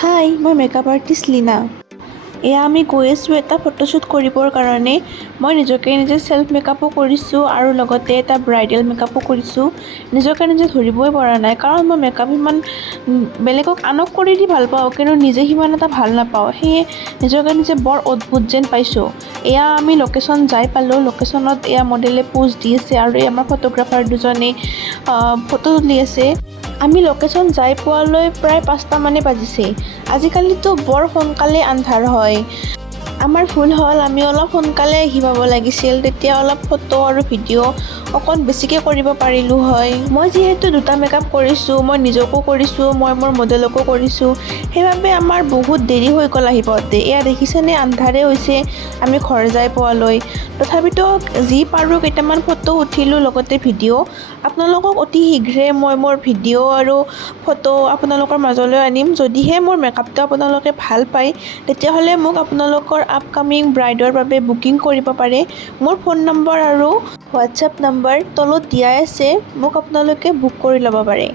হাই, মই makeup artist Leena. এয়া আমি গৈ আছোঁ এটা ফটোশ্বুট কৰিবৰ কাৰণে। মই নিজকে নিজে চেল্ফ মেকআপো কৰিছোঁ আৰু লগতে এটা ব্ৰাইডেল মেকআপো কৰিছোঁ। নিজকে নিজে ধৰিবই পৰা নাই, কাৰণ মই মেকআপ ইমান বেলেগক আনক কৰি দি ভাল পাওঁ, কিন্তু নিজে সিমান এটা ভাল নাপাওঁ। সেয়ে নিজকে নিজে বৰ অদ্ভুত যেন পাইছোঁ। এয়া আমি লোকেশ্যন যাই পালোঁ। লোকেশ্যনত এয়া মডেলে পোজ দি আছে আৰু আমাৰ ফটোগ্ৰাফাৰ দুজনে ফটো তুলি আছে। আমি লোকেশ্যন যাই পোৱালৈ প্ৰায় 5টা মানে বাজিছে। আজিকালিতো বৰ সোনকালে আন্ধাৰ হয়। আমাৰ ভুল হ'ল, আমি অলপ সোনকালে আহি পাব লাগিছিল, তেতিয়া অলপ ফটো আৰু ভিডিঅ' অকণ বেছিকৈ কৰিব পাৰিলোঁ হয়। মই যিহেতু 2টা মেকআপ কৰিছোঁ, মই নিজকো কৰিছোঁ, মই মোৰ মডেলকো কৰিছোঁ, সেইবাবে আমাৰ বহুত দেৰি হৈ গ'ল আহি পাওঁতে। এয়া দেখিছেনে, আন্ধাৰে হৈছে আমি ঘৰ যাই পোৱালৈ। তথাপিতো যি পাৰোঁ কেইটামান ফটো উঠিলোঁ, লগতে ভিডিঅ'। আপোনালোকক অতি শীঘ্ৰে মই মোৰ ভিডিঅ' আৰু ফটো আপোনালোকৰ মাজলৈ আনিম। যদিহে মোৰ মেকআপটো আপোনালোকে ভাল পায়, তেতিয়াহ'লে মোক আপোনালোকৰ আপকামিং ব্ৰাইডৰ বাবে বুকিং কৰিব পাৰে। মোৰ ফোন নম্বৰ আৰু হোৱাটছএপ নম্বৰ তলত দিয়াই আছে, মোক আপোনালোকে বুক কৰি ল'ব পাৰে।